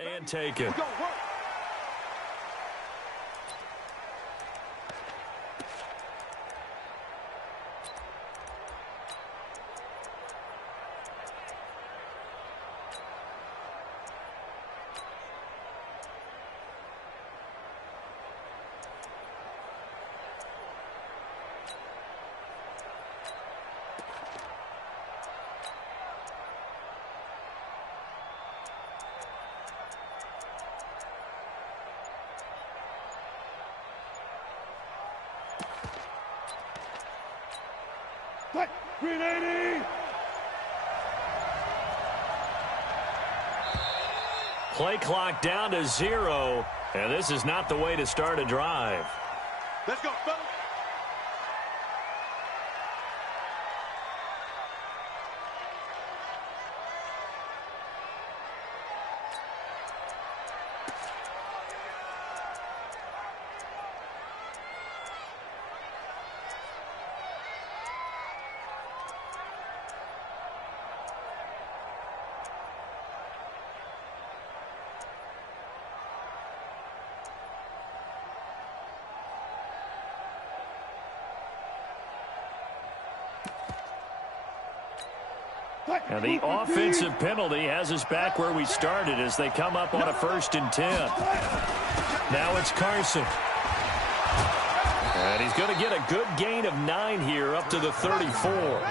And take it. Play clock down to 0, and this is not the way to start a drive. Let's go, fellas. And the offensive penalty has us back where we started as they come up on a 1st and 10. Now it's Carson. And he's going to get a good gain of 9 here up to the 34.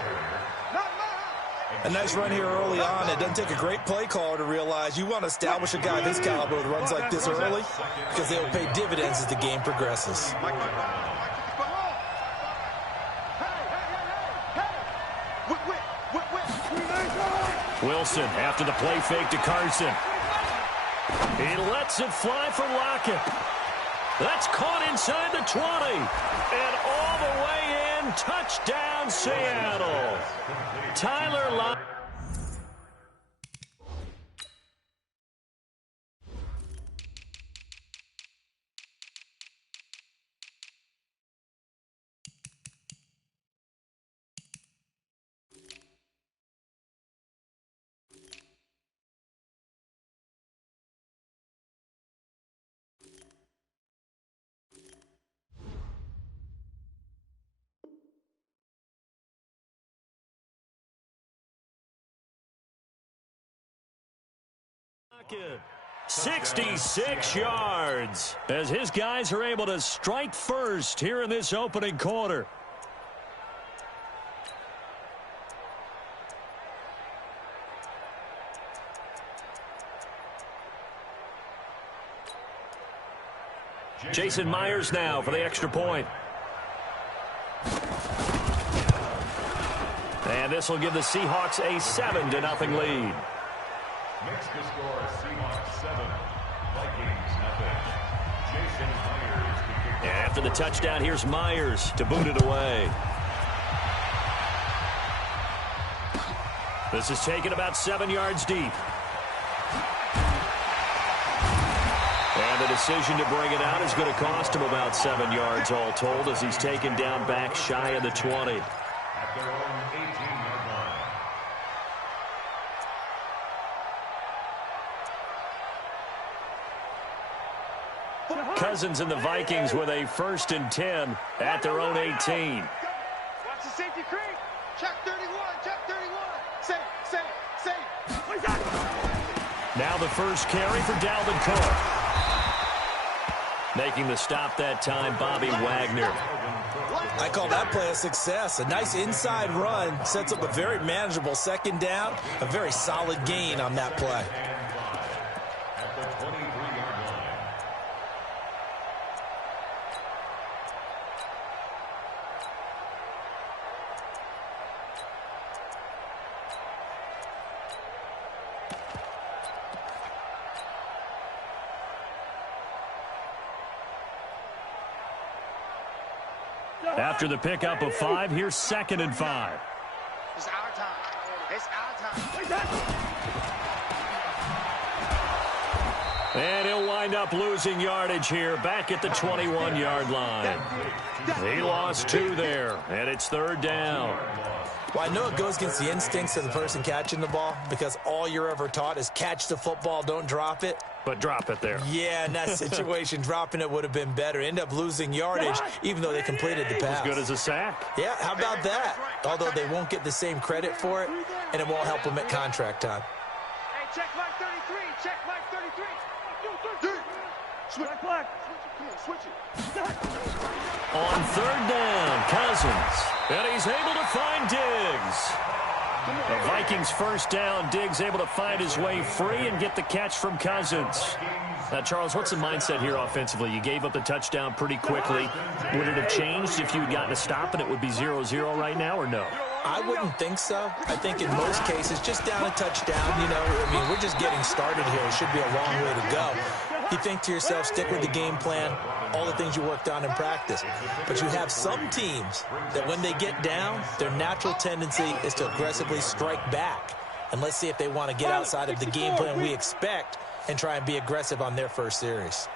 A nice run here early on. It doesn't take a great play caller to realize you want to establish a guy of his caliber with runs like this early because they will pay dividends as the game progresses. Wilson after the play fake to Carson. He lets it fly for Lockett. That's caught inside the 20. And all the way in. Touchdown, Seattle. Tyler Lockett. Lockett, 66 yards as his guys are able to strike first here in this opening quarter. Jason Myers now for the extra point. And this will give the Seahawks a 7-0 lead. Makes the score Seahawks 7, Vikings nothing. Jason Myers to kick off. After the touchdown, here's Myers to boot it away. This is taken about 7 yards deep. And the decision to bring it out is going to cost him about 7 yards all told as he's taken down back shy of the 20. At their own 18-yard line. Cousins and the Vikings with a 1st and 10 at their own 18. Watch the safety creep. Check 31. Check 31. Safe. Now the first carry for Dalvin Cook. Making the stop that time, Bobby Wagner. I call that play a success. A nice inside run sets up a very manageable 2nd down. A very solid gain on that play. At the 23-yard line. After the pickup of 5, here's 2nd and 5. It's our time. It's our time. And he'll wind up losing yardage here back at the 21-yard line. He lost 2 there, and it's 3rd down. Well, I know it goes against the instincts of the person catching the ball because all you're ever taught is catch the football, don't drop it. But drop it there. Yeah, in that situation, dropping it would have been better. End up losing yardage, even though they completed the pass. As good as a sack. Yeah, how about that? Although they won't get the same credit for it, and it won't help them at contract time. Hey, check Mike 33. Check Mike 33. Switch black. Switch it. On third down, Cousins. And he's able to find Diggs. The Vikings first down. Diggs able to find his way free and get the catch from Cousins. Now, Charles, what's the mindset here offensively? You gave up the touchdown pretty quickly. Would it have changed if you had gotten a stop and it would be 0-0 right now, or no? I wouldn't think so. I think in most cases, just down a touchdown, you know, I mean, we're just getting started here. It should be a long way to go. You think to yourself, stick with the game plan, all the things you worked on in practice. But you have some teams that when they get down, their natural tendency is to aggressively strike back. And let's see if they want to get outside of the game plan we expect and try and be aggressive on their first series.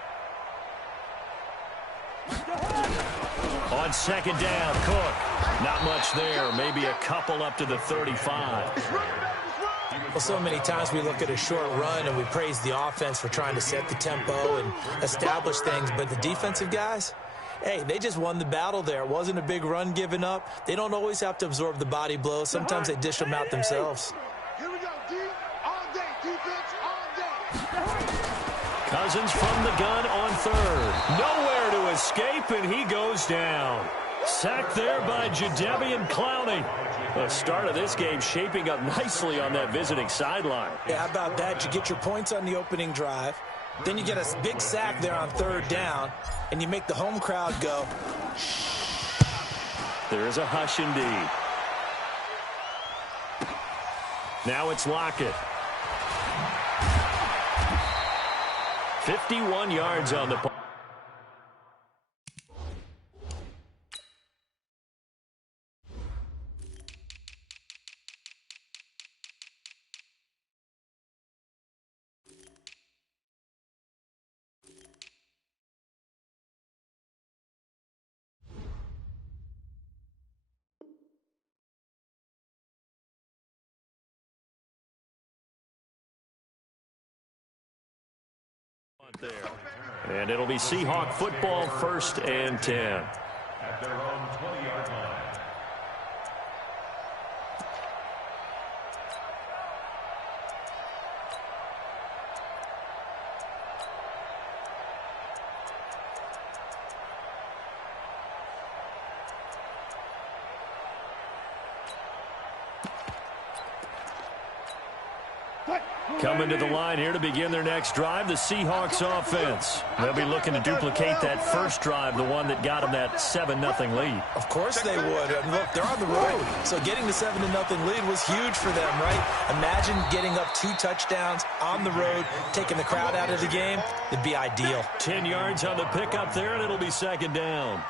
On second down, Cook. Not much there. Maybe a couple up to the 35. Well, so many times we look at a short run and we praise the offense for trying to set the tempo and establish things, but the defensive guys, hey, they just won the battle there. It wasn't a big run given up. They don't always have to absorb the body blows. Sometimes they dish them out themselves. Here we go, D. All day. Defense all day. Cousins from the gun on third. Nowhere to escape, and he goes down. Sacked there by Jadeveon Clowney. The start of this game shaping up nicely on that visiting sideline. Yeah, how about that? You get your points on the opening drive. Then you get a big sack there on third down, and you make the home crowd go. There is a hush indeed. Now it's Lockett. 51 yards on the play. There. And it'll be Seahawk football, 1st and 10. At their own 20-yard line. Coming to the line here to begin their next drive, the Seahawks offense. They'll be looking to duplicate that first drive, the one that got them that 7-0 lead. Of course they would. And look, they're on the road. So getting the 7-0 lead was huge for them, right? Imagine getting up 2 touchdowns on the road, taking the crowd out of the game. It'd be ideal. 10 yards on the pickup there, and it'll be second down.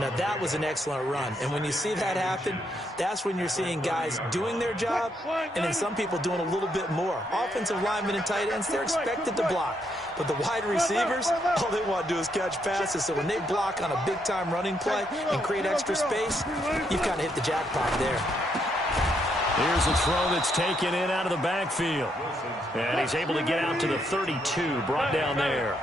Now, that was an excellent run. And when you see that happen, that's when you're seeing guys doing their job and then some people doing a little bit more. Offensive linemen and tight ends, they're expected to block. But the wide receivers, all they want to do is catch passes. So when they block on a big-time running play and create extra space, you've kind of hit the jackpot there. Here's a throw that's taken in out of the backfield. And he's able to get out to the 32, brought down there.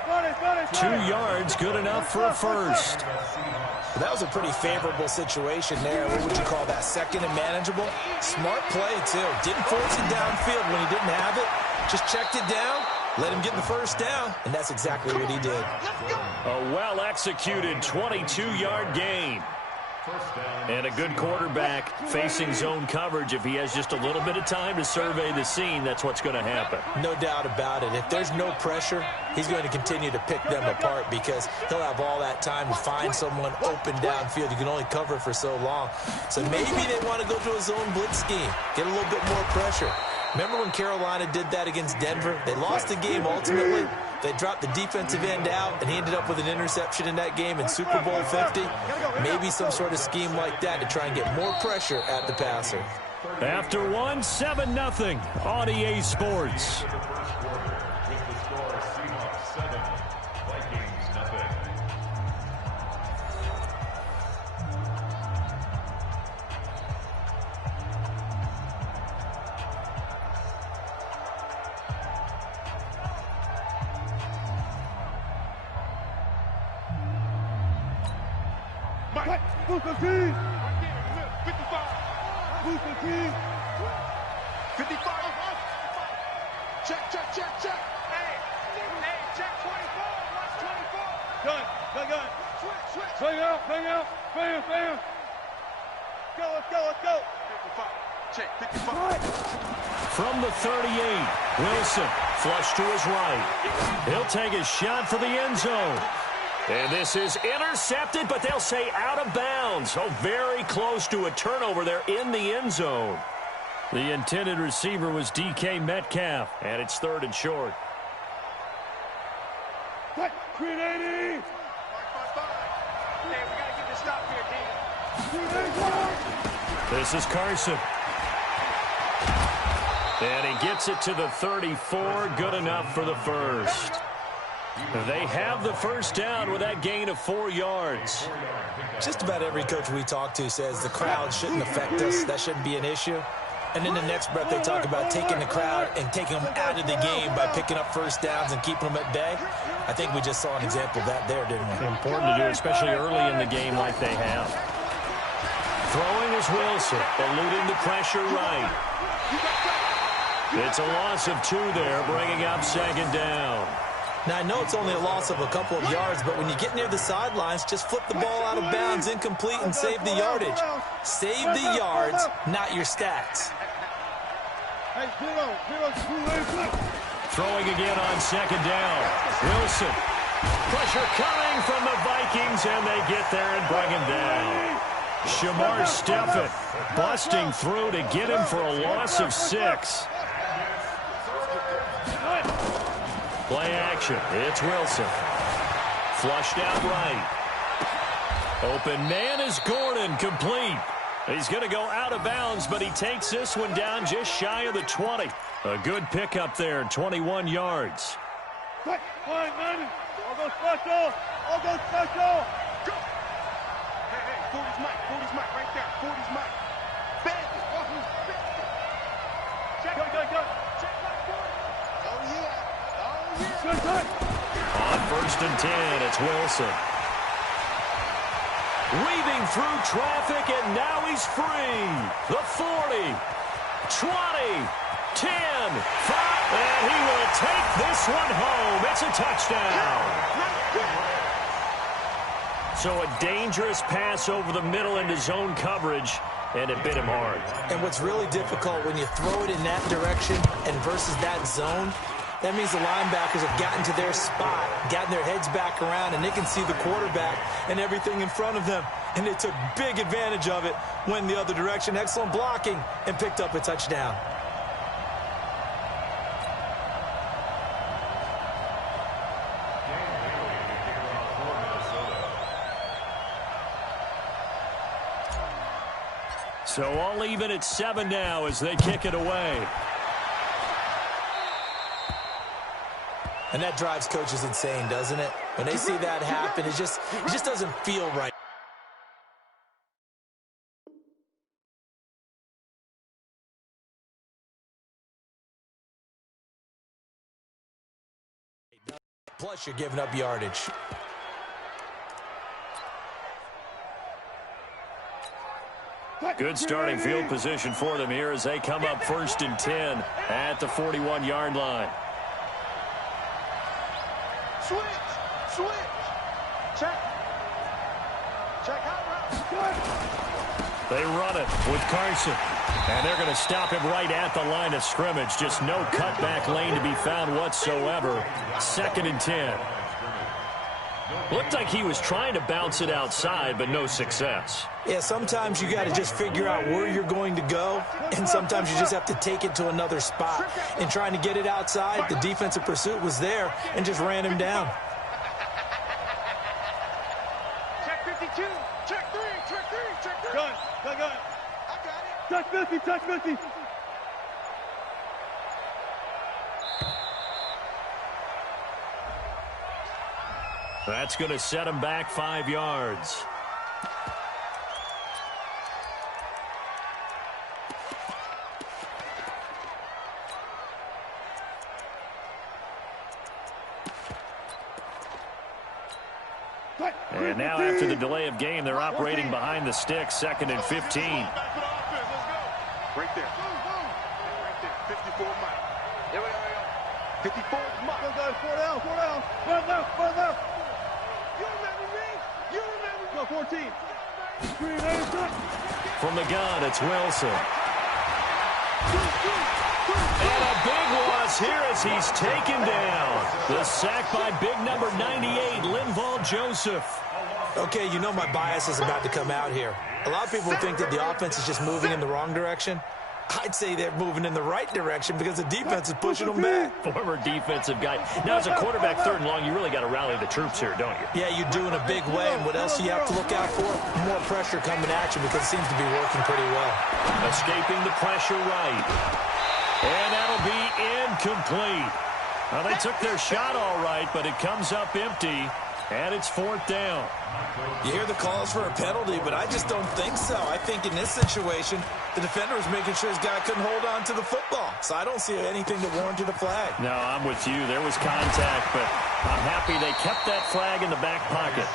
2 yards, good enough for a first. Well, that was a pretty favorable situation there. What would you call that? Second and manageable? Smart play, too. Didn't force it downfield when he didn't have it. Just checked it down, let him get the first down, and that's exactly what he did. A well-executed 22-yard gain. And a good quarterback facing zone coverage. If he has just a little bit of time to survey the scene, that's what's going to happen. No doubt about it. If there's no pressure, he's going to continue to pick them apart because he'll have all that time to find someone open downfield. You can only cover for so long. So maybe they want to go to a zone blitz scheme, get a little bit more pressure. Remember when Carolina did that against Denver? They lost the game ultimately. They dropped the defensive end out, and he ended up with an interception in that game in Super Bowl 50. Maybe some sort of scheme like that to try and get more pressure at the passer. After one, 7-0 on EA Sports. Right. Move 15. Right there. 55. Move 15. 55. Check. Hey, check 24. Watch 24. Gun. Switch. Bang out. Bam. Let's go. 55. Check, 55. From the 38, Wilson, flush to his right. He'll take a shot for the end zone. And this is intercepted, but they'll say out of bounds. Oh, very close to a turnover there in the end zone. The intended receiver was DK Metcalf, and it's 3rd and short. 380. Hey, we got to get this stop here, D. This is Carson. And he gets it to the 34. Good enough for the first. They have the first down with that gain of 4 yards. Just about every coach we talk to says the crowd shouldn't affect us. That shouldn't be an issue. And in the next breath, they talk about taking the crowd and taking them out of the game by picking up first downs and keeping them at bay. I think we just saw an example of that there, didn't we? Important to do, especially early in the game like they have. Throwing is Wilson, eluding the pressure right. It's a loss of 2 there, bringing up 2nd down. Now, I know it's only a loss of a couple of yards, but when you get near the sidelines, just flip the ball out of bounds, incomplete, and save the yardage. Save the yards, not your stats. Throwing again on 2nd down. Wilson. Pressure coming from the Vikings, and they get there and bring him down. Shamar Stephen busting through to get him for a loss of 6. Play action. It's Wilson. Flushed out right. Open man is Gordon, complete. He's going to go out of bounds, but he takes this one down just shy of the 20. A good pickup there, 21 yards. Fine, man. I'll go special. Go. Hey, 40's Mike, right there. 40's Mike. Bang. Check. Go. Check like 40. Oh, yeah. On 1st and 10, it's Wilson. Weaving through traffic, and now he's free. The 40, 20, 10, 5, and he will take this one home. It's a touchdown. So a dangerous pass over the middle into zone coverage, and it bit him hard. And what's really difficult when you throw it in that direction and versus that zone, that means the linebackers have gotten to their spot, gotten their heads back around, and they can see the quarterback and everything in front of them. And they took big advantage of it, went the other direction, excellent blocking, and picked up a touchdown. So all even at 7 now as they kick it away. And that drives coaches insane, doesn't it? When they see that happen, it just doesn't feel right. Plus, you're giving up yardage. Good starting field position for them here as they come up 1st and 10 at the 41-yard line. Switch. Check out route. They run it with Carson. And they're going to stop him right at the line of scrimmage. Just no cutback lane to be found whatsoever. 2nd and 10. Looked like he was trying to bounce it outside, but no success. Yeah, sometimes you got to just figure out where you're going to go, and sometimes you just have to take it to another spot. And trying to get it outside, the defensive pursuit was there and just ran him down. Check 52. Check 3. Gun. I got it. Touch 50. That's going to set him back 5 yards. And now after the delay of game, they're operating behind the sticks, 2nd and 15. Right there. Right there. 54 Mike. Here we go. 54 Mike. Go, guys. 4 down. 4 down. Run left. Run left. You remember me? You remember me? Go 14. From the gun, it's Wilson. And a big loss here as he's taken down. The sack by big number 98, Linval Joseph. Okay, you know my bias is about to come out here. A lot of people think that the offense is just moving in the wrong direction. I'd say they're moving in the right direction because the defense is pushing them back. Former defensive guy. Now, as a quarterback 3rd and long, you really got to rally the troops here, don't you? Yeah, you do in a big way. And what else do you have to look out for? More pressure coming at you because it seems to be working pretty well. Escaping the pressure right. And that'll be incomplete. Well, they took their shot all right, but it comes up empty, and it's 4th down. You hear the calls for a penalty, but I just don't think so. I think in this situation, the defender was making sure his guy couldn't hold on to the football. So I don't see anything that warranted a flag. No, I'm with you. There was contact, but I'm happy they kept that flag in the back pocket.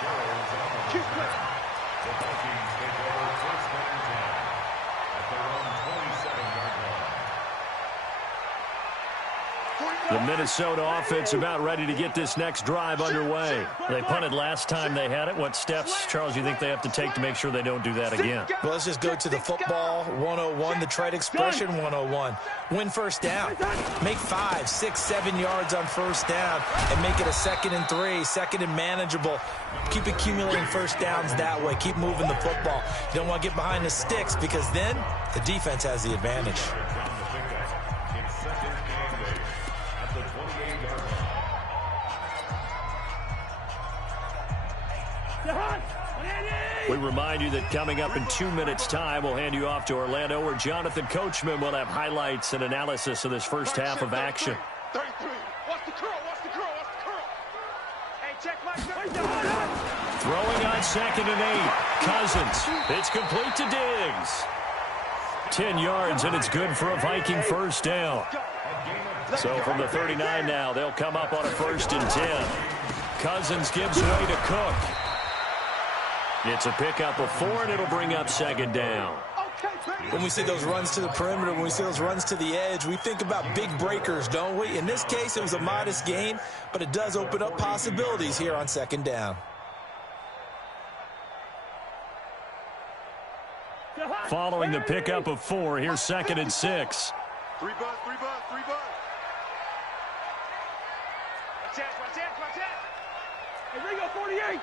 The Minnesota offense about ready to get this next drive underway. They punted last time they had it. What steps, Charles, you think they have to take to make sure they don't do that again? Well, let's just go to the football 101, the trade expression 101. Win first down. Make 5, 6, 7 yards on first down and make it a 2nd and 3, 2nd and manageable. Keep accumulating first downs that way. Keep moving the football. You don't want to get behind the sticks because then the defense has the advantage. We remind you that coming up in 2 minutes' time, we'll hand you off to Orlando, where Jonathan Coachman will have highlights and analysis of this first half of action. 33. Watch the curl. Watch the curl. Watch the curl. Hey, check my Throwing on 2nd and 8. Cousins. It's complete to Diggs. 10 yards, and it's good for a Viking first down. So from the 39 now, they'll come up on a 1st and 10. Cousins gives way to Cook. It's a pickup of 4, and it'll bring up 2nd down. When we see those runs to the perimeter, when we see those runs to the edge, we think about big breakers, don't we? In this case, it was a modest gain, but it does open up possibilities here on 2nd down. Following the pickup of 4, here's 2nd and 6. 3 buzz. Watch out. Hey, Ringo, 48.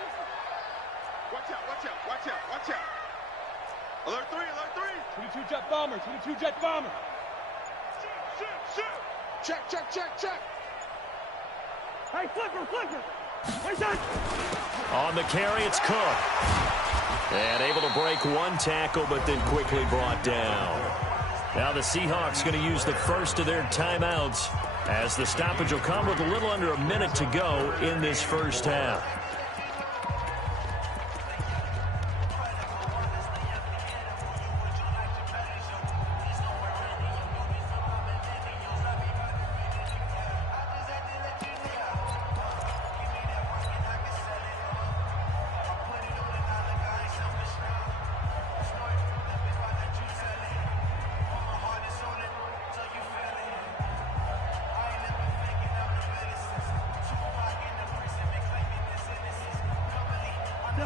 Watch out. Alert 3. 22 jet bomber. Shoot. Check. Hey, flipper. Where's that? On the carry, it's Cook. And able to break 1 tackle, but then quickly brought down. Now the Seahawks going to use the first of their timeouts as the stoppage will come with a little under a minute to go in this first half.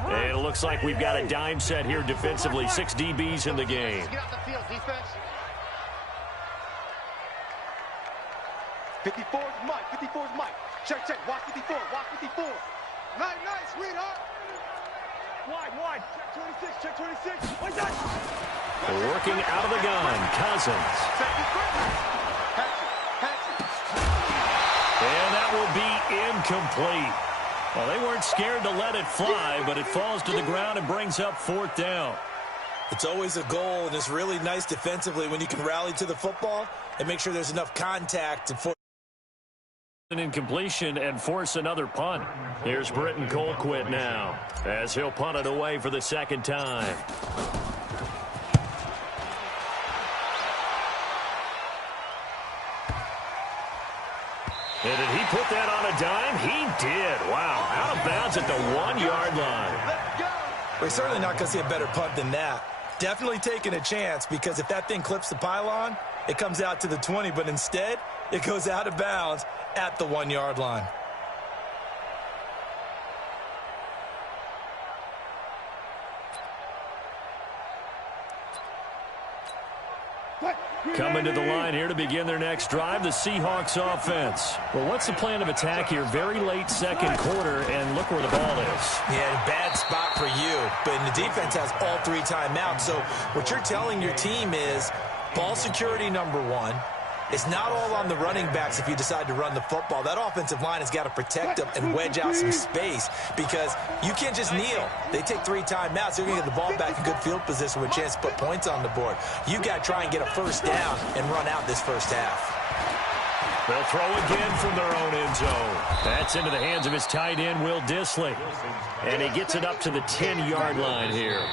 And it looks like we've got a dime set here defensively. 6 DBs in the game. Get out the field, defense. 54's Mike. Check. Watch 54. Nice, sweetheart. Wide. Check 26. What's that? Working out of the gun, Cousins. And that will be incomplete. Well, they weren't scared to let it fly, but it falls to the ground and brings up 4th down. It's always a goal, and it's really nice defensively when you can rally to the football and make sure there's enough contact to force An incompletion and force another punt. Here's Britton Colquitt now as he'll punt it away for the 2nd time. And did he put that on a dime? He did. Wow. Out of bounds at the 1-yard line. We're certainly not going to see a better punt than that. Definitely taking a chance, because if that thing clips the pylon, it comes out to the 20, but instead it goes out of bounds at the 1-yard line. Coming to the line here to begin their next drive, the Seahawks offense. Well, what's the plan of attack here? Very late second quarter, and look where the ball is. Yeah, bad spot for you. But the defense has all 3 timeouts. So what you're telling your team is ball security number 1. It's not all on the running backs if you decide to run the football. That offensive line has got to protect them and wedge out some space, because you can't just kneel. They take 3 timeouts. They're going to get the ball back in good field position with a chance to put points on the board. You got to try and get a first down and run out this first half. They'll throw again from their own end zone. That's into the hands of his tight end, Will Dissly. And he gets it up to the 10-yard line here.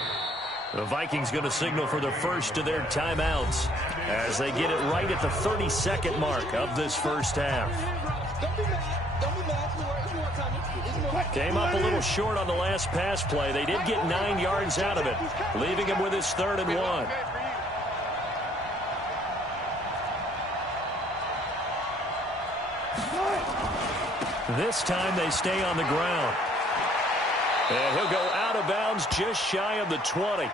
The Vikings going to signal for the first of their timeouts as they get it right at the 32nd mark of this first half. Came up a little short on the last pass play. They did get 9 yards out of it, leaving him with his 3rd and 1. This time they stay on the ground. And he'll go out of bounds just shy of the 20.